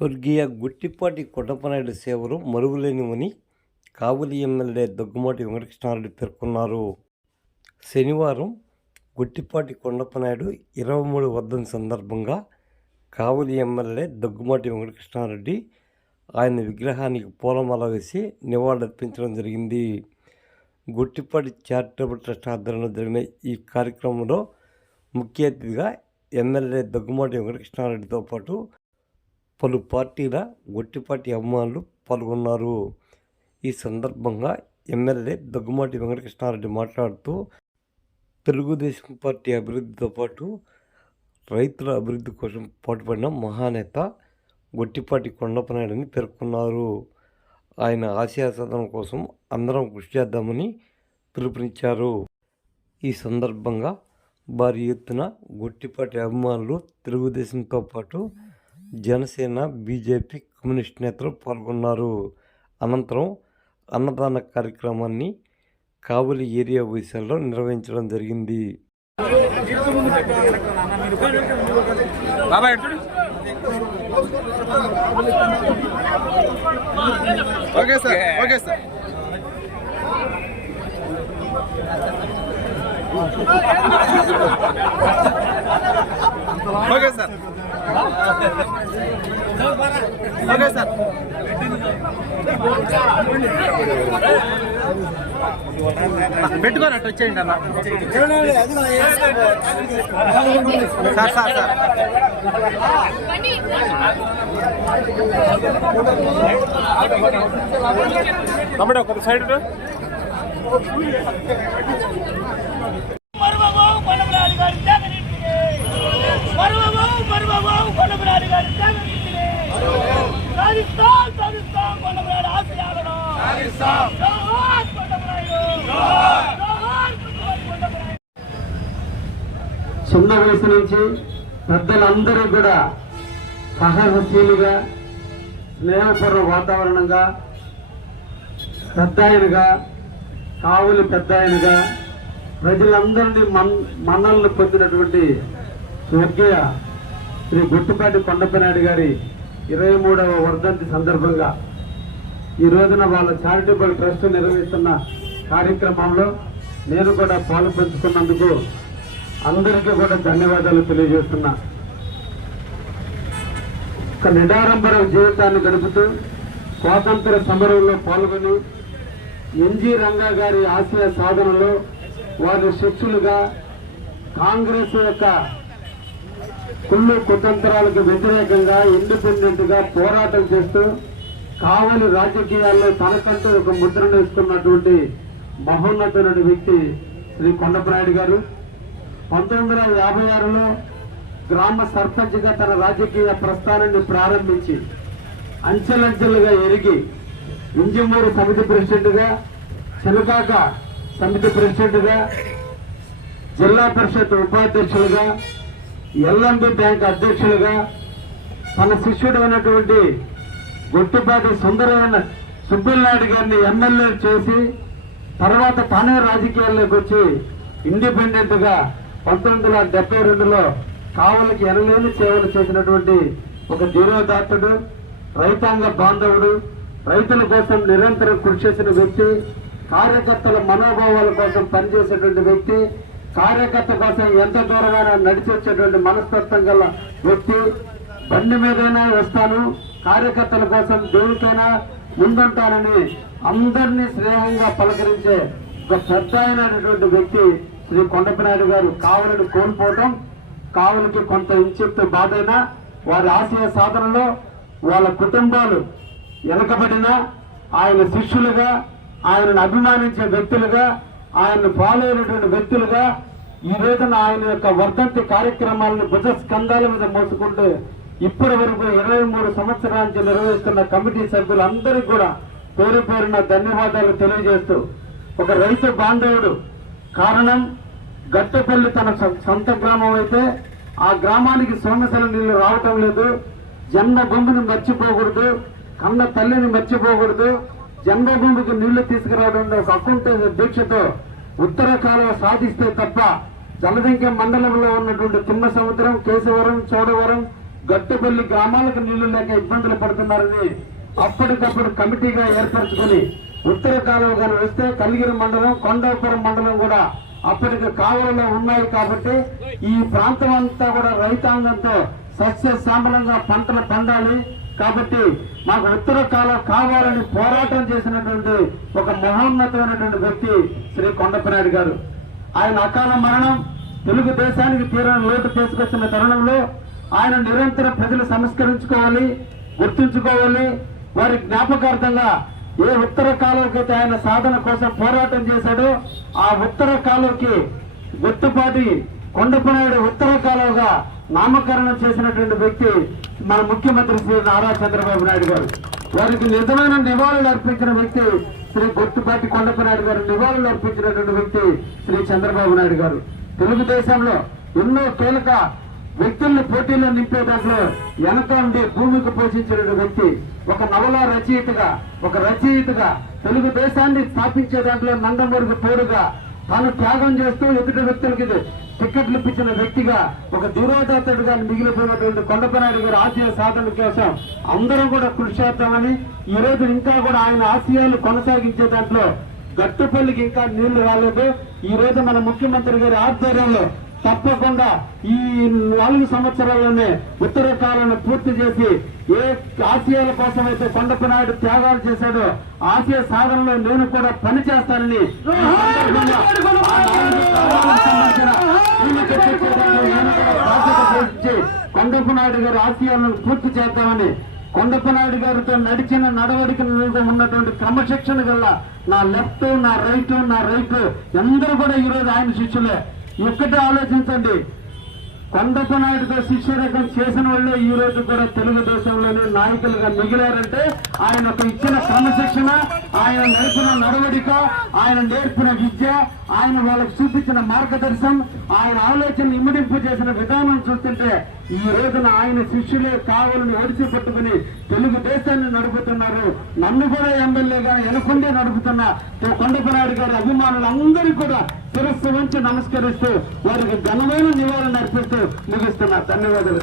స్వర్గీయ గుట్టిపాటి కొండపనాయుడు సేవలు మరుగులేనివని కావలి ఎమ్మెల్యే దగ్గుమాటి వెంకటకృష్ణారెడ్డి పేర్కొన్నారు. శనివారం గుట్టిపాటి కొండపనాయుడు ఇరవై మూడు వర్ధన సందర్భంగా కావలి ఎమ్మెల్యే దగ్గుమాటి వెంకటకృష్ణారెడ్డి ఆయన విగ్రహానికి పూలమాల వేసి నివాళులర్పించడం జరిగింది. గుట్టిపాటి చారిటబుల్ ట్రస్ట్ ఆధ్వర్యంలో జరిగిన ఈ కార్యక్రమంలో ముఖ్య అతిథిగా ఎమ్మెల్యే దగ్గుమాటి వెంకటకృష్ణారెడ్డితో పాటు పలు పార్టీల గొట్టిపాటి అభిమానులు పాల్గొన్నారు. ఈ సందర్భంగా ఎమ్మెల్యే దగ్గుమాటి వెంకటకృష్ణారెడ్డి మాట్లాడుతూ తెలుగుదేశం పార్టీ అభివృద్ధితో పాటు రైతుల అభివృద్ధి కోసం పాటుపడిన మహానేత గొట్టిపాటి కొండపనాయుడని పేర్కొన్నారు. ఆయన ఆశయ సాధన కోసం అందరం కృషి చేద్దామని పిలుపునిచ్చారు. ఈ సందర్భంగా భారీ ఎత్తున గొట్టిపాటి అభిమానులు తెలుగుదేశంతో పాటు జనసేన బీజేపీ కమ్యూనిస్ట్ నేతలు పాల్గొన్నారు. అనంతరం అన్నదాన కార్యక్రమాన్ని కావలి ఏరియా వైశాల్లో నిర్వహించడం జరిగింది. బాబా ఎటు okay sir okay sir. Okay sir. Okay sir. పెట్టుకొని అట్టు వచ్చేయండి అన్న. Sir sir sir. తమ్ముడు ఒక సైడ్ మరువబోవు కొనబరాలి గారి త్యాగనీతిని మరువబోవు మరువబోవు కొనబరాలి గారి త్యాగనీతిని సాధిస్తాం సాధిస్తాం కొనబరాలి ఆశయాలను జోహార్ కొండపరాయుడు జోహార్ కొండపరాయుడు చిన్న వయసు నుంచి పెద్దలందరూ కూడా సహనశీలుగా స్నేహపూర్వ వాతావరణంగా పెద్దాయనగా కావులు పెద్దాయనగా ప్రజలందరినీ మన్ మన్నలను పొందినటువంటి స్వర్గీయ శ్రీ గుట్టుపాటి కొండపనాయుడు గారి ఇరవై మూడవ వర్ధంతి సందర్భంగా ఈ రోజున వాళ్ళ చారిటబుల్ ట్రస్ట్ నిర్వహిస్తున్న కార్యక్రమంలో నేను కూడా పాలు పంచుకున్నందుకు అందరికీ కూడా ధన్యవాదాలు తెలియజేస్తున్నా. ఒక నిడారంబర జీవితాన్ని గడుపుతూ స్వాతంత్ర సమరంలో పాల్గొని ఎన్జి రంగా గారి ఆశయ సాధనలో వారి శిష్యులుగా కాంగ్రెస్ యొక్క కుళ్ళు కుతంత్రాలకు వ్యతిరేకంగా ఇండిపెండెంట్గా పోరాటం చేస్తూ కావలి రాజకీయాల్లో తనకంటూ ఒక ముద్ర వేసుకున్నటువంటి మహోన్నతమైన వ్యక్తి శ్రీ కొండపనాయుడు గారు. పంతొమ్మిది వందల యాభై ఆరులో గ్రామ సర్పంచ్గా తన రాజకీయ ప్రస్థానాన్ని ప్రారంభించి అంచెలంచెలుగా ఎరిగి ఇంజమూరు సమితి ప్రెసిడెంట్గా చెలుకాక సమితి ప్రెసిడెంట్గా జిల్లా పరిషత్ ఉపాధ్యక్షులుగా ఎల్ఎంబి బ్యాంక్ అధ్యక్షులుగా తన శిష్యుడు అయినటువంటి గుట్టుపాటి సుందరమైన సుబ్బిల్నాయుడు గారిని ఎమ్మెల్యే చేసి తర్వాత తానే రాజకీయాల్లోకి వచ్చి ఇండిపెండెంట్గా పంతొమ్మిది వందల డెబ్బై రెండులో కావలికి ఎనలేని సేవలు చేసినటువంటి ఒక ధీరోదాత్తుడు రైతాంగ బాంధవుడు రైతుల కోసం నిరంతరం కృషి చేసిన వ్యక్తి కార్యకర్తల మనోభావాల కోసం పనిచేసేటువంటి వ్యక్తి కార్యకర్త కోసం ఎంత దూరమైనా నడిచి వచ్చేటువంటి మనస్తత్వం గల వ్యక్తి. బండి మీదైనా వస్తాను కార్యకర్తల కోసం దేనికైనా ముందుంటానని అందరినీ స్నేహంగా పలకరించే ఒక పెద్ద వ్యక్తి శ్రీ కొండపినాయుడు గారు కావులను కోల్పోవటం కావలికి కొంత ఇంచెప్తే బాధైనా వారి ఆశయ సాధనలో వాళ్ళ కుటుంబాలు వెనకబడినా ఆయన శిష్యులుగా ఆయనను అభిమానించే వ్యక్తులుగా ఆయనను ఫాలో అయినటువంటి వ్యక్తులుగా ఈ రోజున ఆయన యొక్క వర్ధంతి కార్యక్రమాలను భుజ స్కంధాల మీద మోసుకుంటూ ఇప్పటి వరకు ఇరవై మూడు సంవత్సరాల నుంచి నిర్వహిస్తున్న కమిటీ సభ్యులందరికీ కూడా పేరు పేరున ధన్యవాదాలు తెలియజేస్తూ ఒక రైతు బాంధవుడు కారణం గట్టపల్లి తన సొంత గ్రామం అయితే ఆ గ్రామానికి సోమశల నీళ్ళు రావటం లేదు. జన్మభూమిని మర్చిపోకూడదు. కన్న తల్లిని మర్చిపోకూడదు. జన్మభూమికి నీళ్ళు తీసుకురావడం ఒక అకుంఠ దీక్షతో ఉత్తర కాలువ సాధిస్తే తప్ప జలదంక మండలంలో ఉన్నటువంటి తిమ్మ సముద్రం కేశవరం చోడవరం గట్టుపల్లి గ్రామాలకు నీళ్ళు లేక ఇబ్బందులు పడుతున్నారని అప్పటికప్పుడు కమిటీగా ఏర్పరచుకొని ఉత్తర కాలువ కానీ వస్తే కలిగిరి మండలం కొండాపురం మండలం కూడా అప్పటికి కాలువలో ఉన్నాయి కాబట్టి ఈ ప్రాంతం అంతా కూడా రైతాంగంతో సస్య శ్యామలంగా పంటలు పండాలి. కాబట్టి మాకు ఉత్తర కాలం కావాలని పోరాటం చేసినటువంటి ఒక మహోన్నతమైనటువంటి వ్యక్తి శ్రీ కొండపనాయుడు గారు. ఆయన అకాల మరణం తెలుగుదేశానికి తీరని లోటు తీసుకొచ్చిన తరుణంలో ఆయన నిరంతరం ప్రజలు సంస్కరించుకోవాలి గుర్తుంచుకోవాలి. వారి జ్ఞాపకార్థంగా ఏ ఉత్తర కాలువకైతే ఆయన సాధన కోసం పోరాటం చేశాడో ఆ ఉత్తర కాలువకి గుర్తుపాటి కొండపనాయుడు ఉత్తర కాలువగా నామకరణం చేసినటువంటి వ్యక్తి మన ముఖ్యమంత్రి శ్రీ నారా చంద్రబాబు నాయుడు గారు. వారికి నిజమైన నివాళులు అర్పించిన వ్యక్తి శ్రీ గుర్తుపాటి కొండపనాయుడు గారు నివాళులు అర్పించినటువంటి వ్యక్తి శ్రీ చంద్రబాబు నాయుడు గారు. తెలుగుదేశంలో ఎన్నో కీలక వ్యక్తుల్ని పోటీల్లో నింపే దాంట్లో వెనక ఉండి భూమికి పోషించిన వ్యక్తి ఒక నవల రచయితగా ఒక రచయితగా తెలుగుదేశాన్ని స్థాపించే దాంట్లో నందమూరికి తోడుగా తాను త్యాగం చేస్తూ ఎదుటి వ్యక్తులకి టిక్కెట్లు ఇప్పించిన వ్యక్తిగా ఒక దూరోదాతుడుగా మిగిలిపోయినటువంటి కొండపనాయుడు గారి ఆశయ సాధన కోసం అందరం కూడా కృషి చేద్దామని ఈ రోజు ఇంకా కూడా ఆయన ఆశయాలు కొనసాగించే దాంట్లో గట్టుపల్లికి ఇంకా నీళ్ళు రాలేదు. ఈ రోజు మన ముఖ్యమంత్రి గారి ఆధ్వర్యంలో తప్పకుండా ఈ నాలుగు సంవత్సరాల్లోనే ఉత్తర కాలను పూర్తి చేసి ఏ ఆశయాల కోసం అయితే కొండప నాయుడు త్యాగాలు చేశాడో ఆశయ సాధనలో నేను కూడా పని కొండప్ప నాయుడు గారి ఆశయాలను పూర్తి చేద్దామని కొండపనాయుడు గారితో నడిచిన నడవడిక ఉన్నటువంటి క్రమశిక్షణ గల నా లెఫ్ట్ నా రైట్ నా రైట్. అందరూ కూడా ఈరోజు ఆయన శిష్యులే. ఒక్కటే ఆలోచించండి. కొండపనాయుడుతో శిష్యరకం చేసిన వాళ్ళే ఈ రోజు కూడా తెలుగుదేశంలోనే నాయకులుగా మిగిలారంటే ఆయన ఒక ఇచ్చిన క్రమశిక్షణ ఆయన నడిపిన నడవడిక ఆయన నేర్పిన విద్య ఆయన వాళ్ళకు చూపించిన మార్గదర్శనం ఆయన ఆలోచన ఇమ్మడింపు చేసిన విధానం చూస్తుంటే ఈ రోజున ఆయన శిష్యులే కావాలని ఒడిచి పట్టుకుని తెలుగుదేశాన్ని నడుపుతున్నారు. నన్ను కూడా ఎమ్మెల్యేగా ఎనకుండే నడుపుతున్న కొండపనాయుడు గారి అభిమానులు అందరికీ కూడా శిరస్సు వంచి నమస్కరిస్తూ వారికి ఘనమైన నివాళులు అర్పిస్తూ ముగిస్తున్నారు. ధన్యవాదాలు